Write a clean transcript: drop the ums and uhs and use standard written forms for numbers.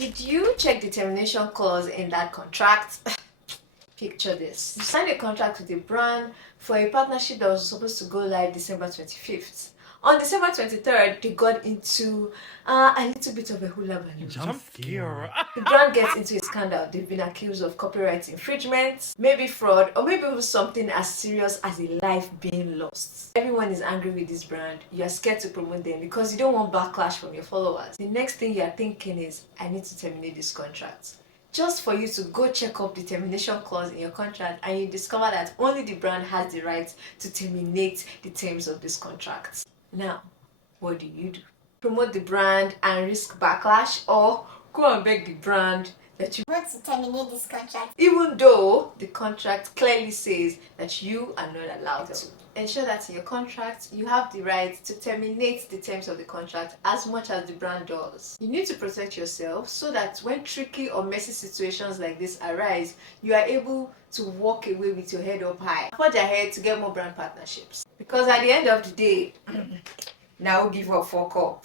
Did you check the termination clause in that contract? Picture this. You signed a contract with a brand for a partnership that was supposed to go live December 25th. On December 23rd, they got into a little bit of a hula balloon. Jump scare. The brand gets into a scandal. They've been accused of copyright infringement, maybe fraud, or maybe even something as serious as a life being lost. Everyone is angry with this brand. You are scared to promote them because you don't want backlash from your followers. The next thing you are thinking is, I need to terminate this contract. Just for you to go check up the termination clause in your contract, and you discover that only the brand has the right to terminate the terms of this contract. Now, what do? Promote the brand and risk backlash, or go and beg the brand that you want to terminate this contract, even though the contract clearly says that you are not allowed to. Ensure that in your contract you have the right to terminate the terms of the contract as much as the brand does. You need to protect yourself so that when tricky or messy situations like this arise, you are able to walk away with your head up high. Forge ahead to get more brand partnerships. Because at the end of the day, now give up, fuck up.